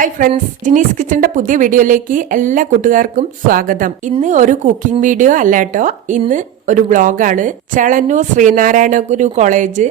Hi friends Jini's കിച്ചന്റെ പുതിയ വീഡിയോയിലേക്ക് എല്ലാ കൂട്ടുകാർക്കും സ്വാഗതം. ഇന്ന് ഒരു കുക്കിംഗ് വീഡിയോ അല്ല കേട്ടോ ഇന്ന് ഒരു വ്ളോഗാണ് ചളന്നൂർ ശ്രീനാരായണ ഗുരു കോളേജ്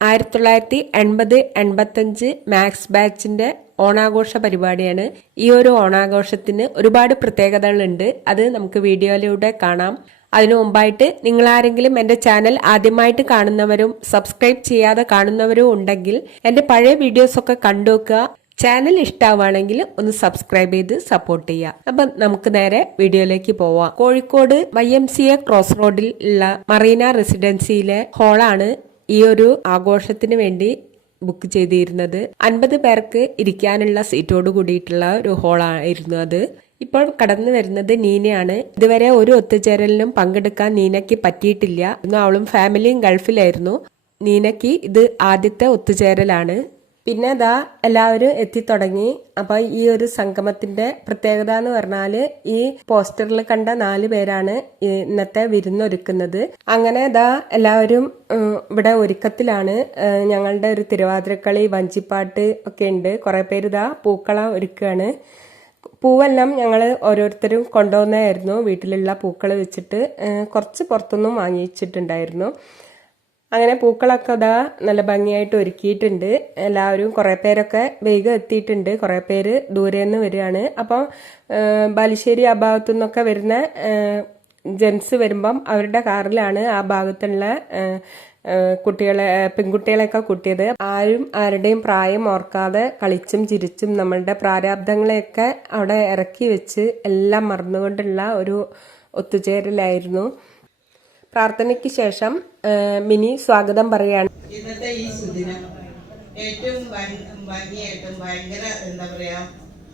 ആയിരത്തി തൊള്ളായിരത്തി എൺപത് എൺപത്തഞ്ച് മാത്സ് ബാച്ചിന്റെ ഓണാഘോഷ പരിപാടിയാണ്. ഈ ഒരു ഓണാഘോഷത്തിന് ഒരുപാട് പ്രത്യേകതകളുണ്ട്. അത് നമുക്ക് വീഡിയോയിലൂടെ കാണാം. അതിനു മുമ്പായിട്ട് നിങ്ങൾ ആരെങ്കിലും എന്റെ ചാനൽ ആദ്യമായിട്ട് കാണുന്നവരും സബ്സ്ക്രൈബ് ചെയ്യാതെ കാണുന്നവരും ഉണ്ടെങ്കിൽ എന്റെ പഴയ വീഡിയോസ് ഒക്കെ കണ്ടുവെക്കുക ചാനൽ ഇഷ്ടാവുകയാണെങ്കിൽ ഒന്ന് സബ്സ്ക്രൈബ് ചെയ്ത് സപ്പോർട്ട് ചെയ്യുക. അപ്പൊ നമുക്ക് നേരെ വീഡിയോയിലേക്ക് പോവാം. Kozhikode Y M C A cross റോഡിൽ ഉള്ള മറീന റെസിഡൻസിയിലെ ഹാളാണ് ഈ ഒരു ആഘോഷത്തിന് വേണ്ടി ബുക്ക് ചെയ്തിരുന്നത്. അൻപത് പേർക്ക് ഇരിക്കാനുള്ള സീറ്റോട് കൂടിയിട്ടുള്ള ഒരു ഹാളായിരുന്നു അത്. ഇപ്പോൾ കടന്നു വരുന്നത് നീനയാണ്. ഇതുവരെ ഒരു ഒത്തുചേരലിനും പങ്കെടുക്കാൻ നീനയ്ക്ക് പറ്റിയിട്ടില്ല. അവളും ഫാമിലിയും ഗൾഫിലായിരുന്നു. നീനയ്ക്ക് ഇത് ആദ്യത്തെ ഒത്തുചേരലാണ്. പിന്നെ ദാ എല്ലാവരും എത്തിത്തുടങ്ങി അപ്പൊ ഈ ഒരു സംഗമത്തിന്റെ പ്രത്യേകത എന്ന് പറഞ്ഞാൽ ഈ പോസ്റ്ററിൽ കണ്ട നാല് പേരാണ് ഇന്നത്തെ വിരുന്നൊരുക്കുന്നത്. അങ്ങനെ ദാ എല്ലാവരും ഇവിടെ ഒരുക്കത്തിലാണ്. ഞങ്ങളുടെ ഒരു തിരുവാതിരക്കളി വഞ്ചിപ്പാട്ട് ഒക്കെ ഉണ്ട്. കുറെ പേര് ഇതാ പൂക്കള ഒരുക്കുകയാണ് പൂവെല്ലാം ഞങ്ങൾ ഓരോരുത്തരും കൊണ്ടുവന്നായിരുന്നു. വീട്ടിലുള്ള പൂക്കൾ വെച്ചിട്ട് കുറച്ച് പുറത്തുനിന്നും വാങ്ങിച്ചിട്ടുണ്ടായിരുന്നു. അങ്ങനെ പൂക്കളൊക്കെ ഇതാ നല്ല ഭംഗിയായിട്ട് ഒരുക്കിയിട്ടുണ്ട്. എല്ലാവരും കുറേ പേരൊക്കെ വേഗം എത്തിയിട്ടുണ്ട്. കുറേ പേര് ദൂരെ നിന്ന് വരികയാണ്. അപ്പം ബാലുശ്ശേരി ആ ഭാഗത്തു നിന്നൊക്കെ വരുന്ന ജെൻസ് വരുമ്പം അവരുടെ കാറിലാണ് ആ ഭാഗത്തുള്ള കുട്ടികളെ പെൺകുട്ടികളെയൊക്കെ കൂട്ടിയത്. ആരും ആരുടെയും പ്രായം ഓർക്കാതെ കളിച്ചും ചിരിച്ചും നമ്മളുടെ പ്രാരാബ്ദങ്ങളെയൊക്കെ അവിടെ ഇറക്കി വെച്ച് എല്ലാം മറന്നുകൊണ്ടുള്ള ഒരു ഒത്തുചേരലായിരുന്നു. പ്രാർത്ഥനയ്ക്ക് ശേഷം മിനി സ്വാഗതം പറയാണ് ഇന്നത്തെ ഈ സുദിനം ഏറ്റവും ഭംഗി- ഭംഗിയായിട്ടും ഭയങ്കര എന്താ പറയാ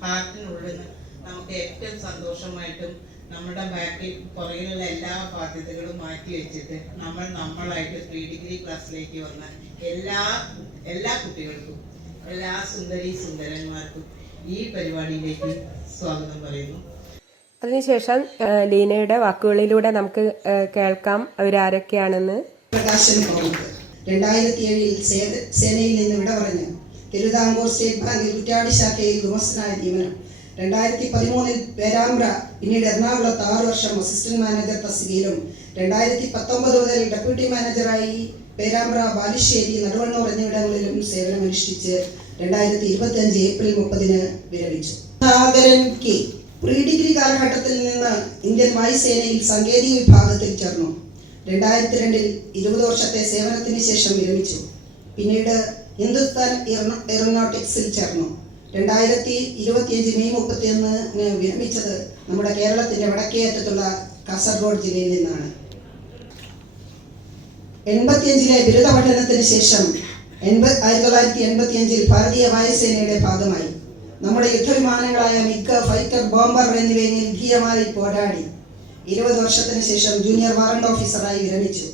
ഹാർട്ടിനുള്ളിൽ നമുക്ക് ഏറ്റവും സന്തോഷമായിട്ടും നമ്മുടെ ബാക്കിൽ പുറകിലുള്ള എല്ലാ ബാധ്യതകളും മാറ്റി വെച്ചിട്ട് നമ്മൾ നമ്മളായിട്ട് പ്രീ ഡിഗ്രി ക്ലാസ്സിലേക്ക് വന്ന എല്ലാ എല്ലാ കുട്ടികൾക്കും എല്ലാ സുന്ദരി സുന്ദരന്മാർക്കും ഈ പരിപാടിയിലേക്ക് സ്വാഗതം പറയുന്നു. അതിനുശേഷം ലീനയുടെ വാക്കുകളിലൂടെ നമുക്ക് കേൾക്കാം അവരാരൊക്കെയാണെന്ന്. രണ്ടായിരത്തി ഏഴിൽ സേനയിൽ നിന്ന് വിട പറഞ്ഞു. തിരുവിതാംകൂർ സ്റ്റേറ്റ് ബാങ്കിൽ കുറ്റാടി ശാഖയിൽ ഗുമസ്തനായ ജീവനം രണ്ടായിരത്തി പതിമൂന്നിൽ പേരാമ്പ്ര പിന്നീട് എറണാകുളത്ത് ആറ് വർഷം അസിസ്റ്റന്റ് മാനേജർ തസ്തികയിലും രണ്ടായിരത്തി പത്തൊമ്പത് മുതൽ ഡെപ്യൂട്ടി മാനേജറായി പേരാമ്പ്ര ബാലുശ്ശേരി നടുവണ്ണൂർ എന്നിവിടങ്ങളിലും സേവനമനുഷ്ഠിച്ച് രണ്ടായിരത്തി ഇരുപത്തി അഞ്ച് ഏപ്രിൽ മുപ്പതിന് വിരമിച്ചു. കെ പ്രീ ഡിഗ്രി കാലഘട്ടത്തിൽ നിന്ന് ഇന്ത്യൻ വായുസേനയിൽ സാങ്കേതിക വിഭാഗത്തിൽ ചേർന്നു. രണ്ടായിരത്തി രണ്ടിൽ ഇരുപത് വർഷത്തെ സേവനത്തിന് ശേഷം വിരമിച്ചു. പിന്നീട് ഹിന്ദുസ്ഥാൻ എയറോനോട്ടിക്സിൽ ചേർന്നു. രണ്ടായിരത്തി ഇരുപത്തിയഞ്ച് മെയ് മുപ്പത്തിയൊന്നിന് വിരമിച്ചത് നമ്മുടെ കേരളത്തിന്റെ വടക്കേ അറ്റത്തുള്ള കാസർഗോഡ് ജില്ലയിൽ നിന്നാണ്. എൺപത്തിയഞ്ചിലെ ബിരുദ പഠനത്തിന് ശേഷം എൺപത് ആയിരത്തി തൊള്ളായിരത്തി എൺപത്തിയഞ്ചിൽ ഭാരതീയ വായുസേനയുടെ ഭാഗമായി. നമ്മുടെ യുദ്ധവിമാനങ്ങളായ മിക്ക ഫൈറ്റർ ബോംബർ എന്നിവയിൽ നിർഭീയമായി പോരാടി. ഇരുപത് വർഷത്തിന് ശേഷം ജൂനിയർ വാറണ്ട് ഓഫീസറായി വിരമിച്ചു.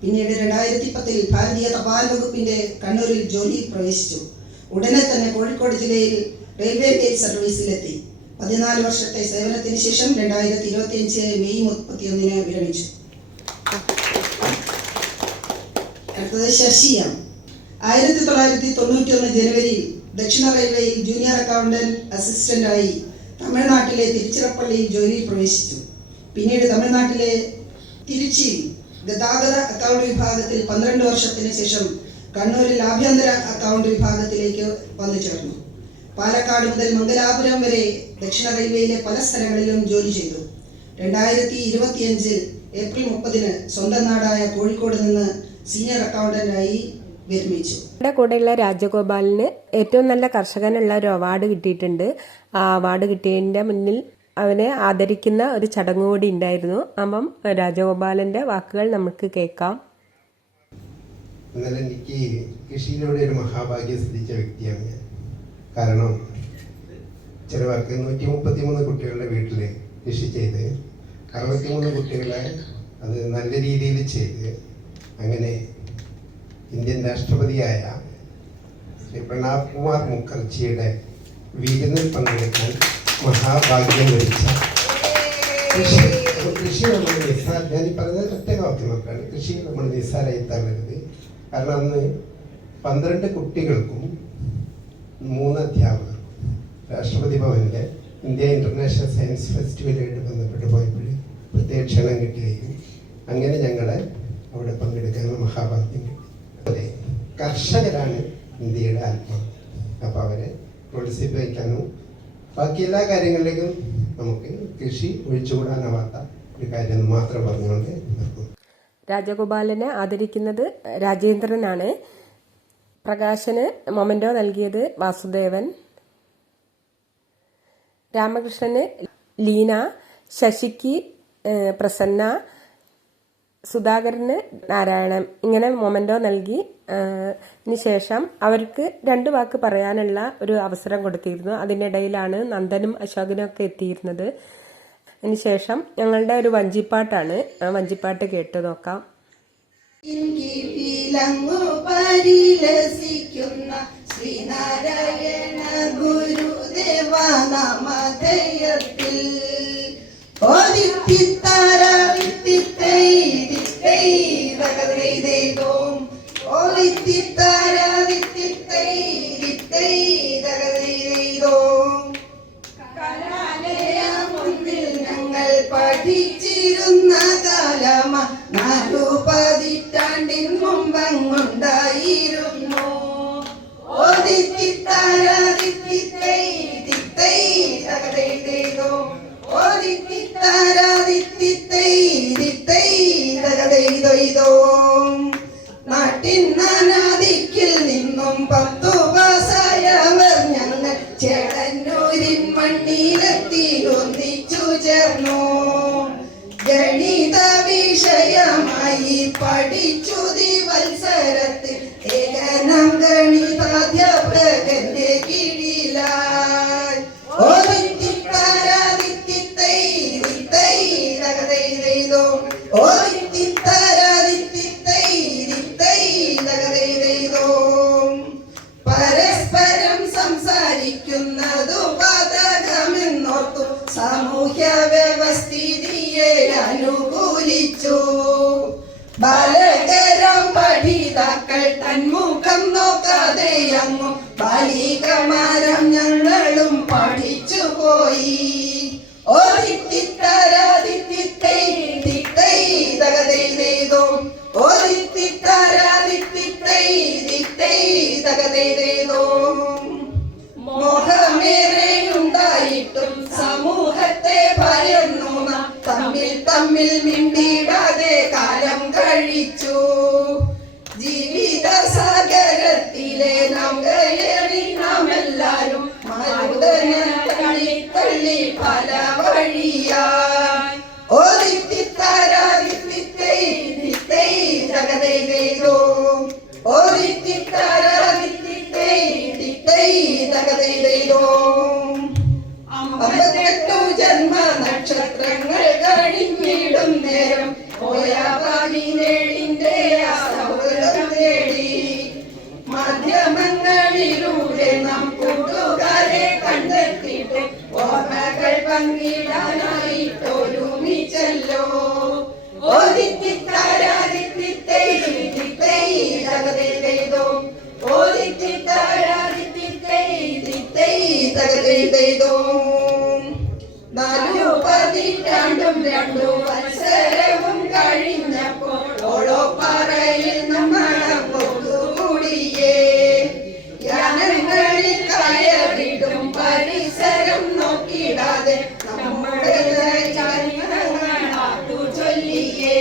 പിന്നീട് രണ്ടായിരത്തി പത്തിൽ ഭാരതീയ തപാൽ വകുപ്പിന്റെ കണ്ണൂരിൽ ജോലി പ്രവേശിച്ചു. ഉടനെ തന്നെ കോഴിക്കോട് ജില്ലയിൽ റെയിൽവേ മെയിൽ സർവീസിലെത്തി. പതിനാല് വർഷത്തെ സേവനത്തിന് ശേഷം രണ്ടായിരത്തി ഇരുപത്തി അഞ്ച് മെയ് മുപ്പത്തിയൊന്നിന് വിരമിച്ചു. അടുത്തത് ശശിയാണ് ആയിരത്തി തൊള്ളായിരത്തി തൊണ്ണൂറ്റി ഒന്ന് ജനുവരിയിൽ ദക്ഷിണ റെയിൽവേയിൽ ജൂനിയർ അക്കൗണ്ടന്റ് അസിസ്റ്റന്റായി തമിഴ്നാട്ടിലെ തിരുച്ചിറപ്പള്ളിയിൽ ജോലിയിൽ പ്രവേശിച്ചു. പിന്നീട് തമിഴ്നാട്ടിലെ തിരുച്ചിയിൽ ഗതാഗത അക്കൗണ്ട് വിഭാഗത്തിൽ പന്ത്രണ്ട് വർഷത്തിന് ശേഷം കണ്ണൂരിൽ ആഭ്യന്തര അക്കൗണ്ട് വിഭാഗത്തിലേക്ക് വന്നു ചേർന്നു. പാലക്കാട് മുതൽ മംഗലാപുരം വരെ ദക്ഷിണ റെയിൽവേയിലെ പല സ്ഥലങ്ങളിലും ജോലി ചെയ്തു. രണ്ടായിരത്തി ഇരുപത്തിയഞ്ചിൽ ഏപ്രിൽ മുപ്പതിന് സ്വന്തം നാടായ കോഴിക്കോട് നിന്ന് സീനിയർ അക്കൗണ്ടന്റായി വിരമിച്ചു. നമ്മുടെ കൂടെയുള്ള രാജഗോപാലിന് ഏറ്റവും നല്ല കർഷകനുള്ള ഒരു അവാർഡ് കിട്ടിയിട്ടുണ്ട്. ആ അവാർഡ് കിട്ടിയതിന്റെ മുന്നിൽ അവനെ ആദരിക്കുന്ന ഒരു ചടങ്ങ് കൂടി ഉണ്ടായിരുന്നു. അപ്പം രാജഗോപാലന്റെ വാക്കുകൾ നമുക്ക് കേൾക്കാം. അങ്ങനെ എനിക്ക് കൃഷിയിലൂടെ ഒരു മഹാഭാഗ്യം സിദ്ധിച്ച വ്യക്തിയാണ് ഞാൻ. കാരണം ചിലവർക്ക് നൂറ്റി മുപ്പത്തി മൂന്ന് കുട്ടികളുടെ വീട്ടിൽ കൃഷി ചെയ്ത് അറുപത്തി മൂന്ന് കുട്ടികളെ അത് നല്ല രീതിയിൽ ചെയ്ത് അങ്ങനെ ഇന്ത്യൻ രാഷ്ട്രപതിയായ ശ്രീ പ്രണാബ് കുമാർ മുഖർജിയുടെ വിരുന്നിൽ പങ്കെടുക്കാൻ മഹാഭാഗ്യം ലഭിച്ച കൃഷി കൃഷി നമ്മൾ നിസ്സാര ഞാൻ ഈ പറഞ്ഞത് പ്രത്യേക വാക്ക് നോക്കാണ് കൃഷി നമ്മൾ നിസ്സാരമായി തരരുത് കാരണം അന്ന് പന്ത്രണ്ട് കുട്ടികൾക്കും മൂന്ന് അധ്യാപകർക്കും രാഷ്ട്രപതി ഭവനിലെ ഇന്ത്യ ഇന്റർനാഷണൽ സയൻസ് ഫെസ്റ്റിവലുമായിട്ട് ബന്ധപ്പെട്ട് പോയപ്പോൾ പ്രത്യേക ക്ഷണം കിട്ടുകയും അങ്ങനെ ഞങ്ങളെ അവിടെ പങ്കെടുക്കാനുള്ള മഹാഭാഗ്യം കർഷകരാണ് ഇന്ത്യയുടെ ആത്മാവ് അപ്പോൾ അവരെ പ്രോത്സാഹിപ്പിക്കാനും ബാക്കി എല്ലാ കാര്യങ്ങളിലേക്കും നമുക്ക് കൃഷി ഒഴിച്ചുകൂടാനാവാത്ത ഒരു കാര്യം മാത്രം പറഞ്ഞുകൊണ്ട് രാജഗോപാലനെ ആദരിക്കുന്നത് രാജേന്ദ്രനാണ്. പ്രകാശന് മൊമെന്റോ നൽകിയത് വാസുദേവൻ. രാമകൃഷ്ണന് ലീന ശശിക്ക് പ്രസന്ന സുധാകരന് നാരായണൻ ഇങ്ങനെ മൊമെന്റോ നൽകി ശേഷം അവർക്ക് രണ്ട് വാക്ക് പറയാനുള്ള ഒരു അവസരം കൊടുത്തിരുന്നു. അതിനിടയിലാണ് നന്ദനും അശോകനും ഒക്കെ എത്തിയിരുന്നത്. അതിനുശേഷം ഞങ്ങളുടെ ഒരു വഞ്ചിപ്പാട്ടാണ്. ആ വഞ്ചിപ്പാട്ട് കേട്ടു നോക്കാം. ചേടന്നൂരിൻ മണ്ണിലെത്തി ഒന്നിച്ചു ചേർന്നു. ഗണിത വിഷയമായി പഠിച്ചു ദിവത്സരത്തിൽ ഏകനം ഗണിതാധ്യാപകന്റെ തകതൈതൈതോ നാലു പതിറ്റാണ്ടും രണ്ടു വത്സരവും കഴിഞ്ഞപ്പോൾ ഓളോപ്പാറയിൽ നമ്മളം ഒത്തുകൂടിയേ യാനങ്ങളിൽ കയറിടും പരിസരം നോക്കിടാതെ നമ്മുടെ ചൊല്ലിയേ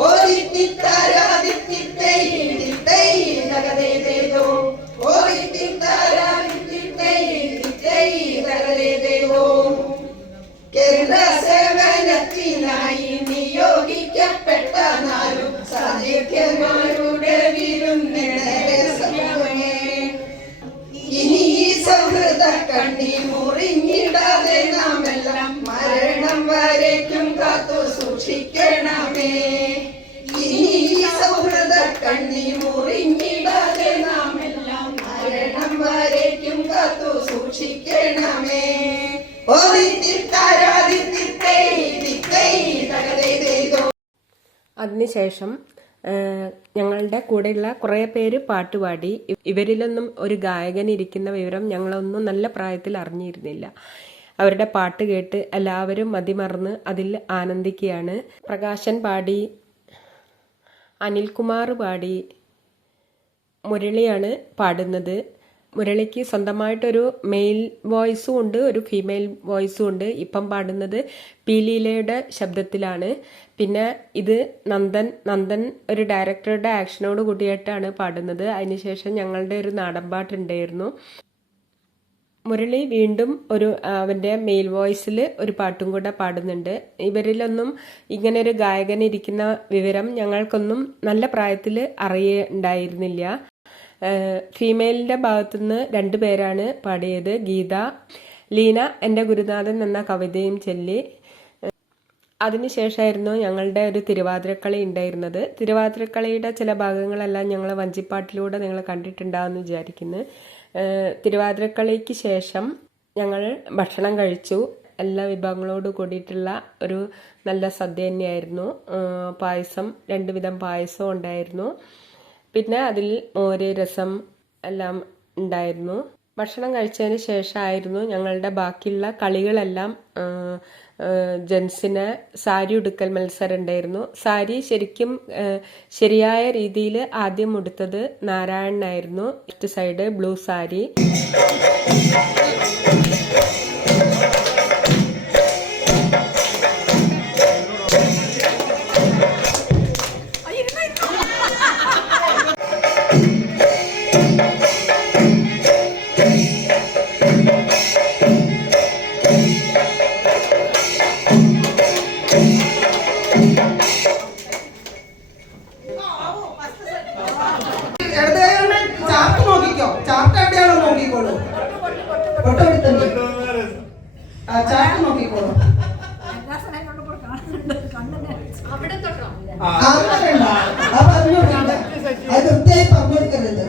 ഓരിത്തിത്താരാദിത്തിത്തൈ ഇനി കണ്ണി അതിനുശേഷം ഞങ്ങളുടെ കൂടെയുള്ള കുറേ പേര് പാട്ടുപാടി ഇവരിലൊന്നും ഒരു ഗായകൻ ഇരിക്കുന്ന വിവരം ഞങ്ങളൊന്നും നല്ല പ്രായത്തിൽ അറിഞ്ഞിരുന്നില്ല. അവരുടെ പാട്ട് കേട്ട് എല്ലാവരും മതിമറന്ന് അതിൽ ആനന്ദിക്കുകയാണ്. പ്രകാശൻ പാടി അനിൽകുമാർ പാടി മുരളിയാണ് പാടുന്നത്. മുരളിക്ക് സ്വന്തമായിട്ടൊരു മെയിൽ വോയിസും ഉണ്ട് ഒരു ഫീമെയിൽ വോയിസും ഉണ്ട് ഇപ്പം പാടുന്നത് പീലീലയുടെ ശബ്ദത്തിലാണ്. പിന്നെ ഇത് നന്ദൻ നന്ദൻ ഒരു ഡയറക്ടറുടെ ആക്ഷനോട് കൂടിയിട്ടാണ് പാടുന്നത്. അതിനുശേഷം ഞങ്ങളുടെ ഒരു നാടൻ പാട്ടുണ്ടായിരുന്നു മുരളി വീണ്ടും ഒരു അവന്റെ മെയിൽ വോയിസിൽ ഒരു പാട്ടും കൂടെ പാടുന്നുണ്ട്. ഇവരിലൊന്നും ഇങ്ങനെ ഒരു ഗായകൻ ഇരിക്കുന്ന വിവരം ഞങ്ങൾക്കൊന്നും നല്ല പ്രായത്തിൽ അറിയുണ്ടായിരുന്നില്ല. ഫീമെയിലിന്റെ ഭാഗത്തുനിന്ന് രണ്ടു പേരാണ് പാടിയത്. ഗീത ലീന എന്റെ ഗുരുനാഥൻ എന്ന കവിതയും ചൊല്ലി. അതിനുശേഷമായിരുന്നു ഞങ്ങളുടെ ഒരു തിരുവാതിരക്കളി ഉണ്ടായിരുന്നത്. തിരുവാതിരക്കളിയുടെ ചില ഭാഗങ്ങളെല്ലാം ഞങ്ങൾ വഞ്ചിപ്പാട്ടിലൂടെ നിങ്ങൾ കണ്ടിട്ടുണ്ടാവുമെന്ന് വിചാരിക്കുന്നു. തിരുവാതിരക്കളിക്ക് ശേഷം ഞങ്ങൾ ഭക്ഷണം കഴിച്ചു. എല്ലാ വിഭവങ്ങളോട് കൂടിയിട്ടുള്ള ഒരു നല്ല സദ്യ തന്നെയായിരുന്നു. പായസം രണ്ട് വിധം പായസം ഉണ്ടായിരുന്നു. പിന്നെ അതിൽ മോര് രസം എല്ലാം ഉണ്ടായിരുന്നു. ഭക്ഷണം കഴിച്ചതിന് ശേഷമായിരുന്നു ഞങ്ങളുടെ ബാക്കിയുള്ള കളികളെല്ലാം ജെൻസിന് സാരി ഉടുക്കൽ മത്സരം ഉണ്ടായിരുന്നു. സാരി ശരിക്കും ശരിയായ രീതിയിൽ ആദ്യം ഉടുത്തത് നാരായണനായിരുന്നു. Left side blue sari. നോക്കിക്കോ ചാർട്ട് എവിടെയാണോ നോക്കിക്കോളൂ. ആ ചാർട്ട് നോക്കിക്കോളൂ. അത് പറഞ്ഞു കൊടുക്കരുത്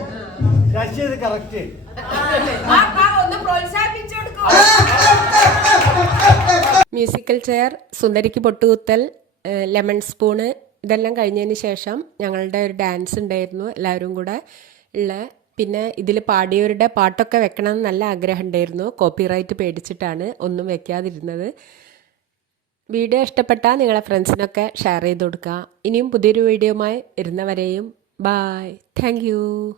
കറക്റ്റ്. മ്യൂസിക്കൽ ചെയർ സുന്ദരിക്ക് പൊട്ടുകുത്തൽ ലെമൺ സ്പൂണ് ഇതെല്ലാം കഴിഞ്ഞതിന് ശേഷം ഞങ്ങളുടെ ഒരു ഡാൻസ് ഉണ്ടായിരുന്നു. എല്ലാവരും കൂടെ ഉള്ള പിന്നെ ഇതിൽ പാടിയവരുടെ പാട്ടൊക്കെ വെക്കണം എന്ന് നല്ല ആഗ്രഹം ഉണ്ടായിരുന്നു കോപ്പിറൈറ്റ് പേടിച്ചിട്ടാണ് ഒന്നും വെക്കാതിരുന്നത്. വീഡിയോ ഇഷ്ടപ്പെട്ടാൽ നിങ്ങളെ ഫ്രണ്ട്സിനൊക്കെ ഷെയർ ചെയ്ത് കൊടുക്കുക. ഇനിയും പുതിയൊരു വീഡിയോയുമായി ഇരുന്നവരെയും ബായ്. താങ്ക്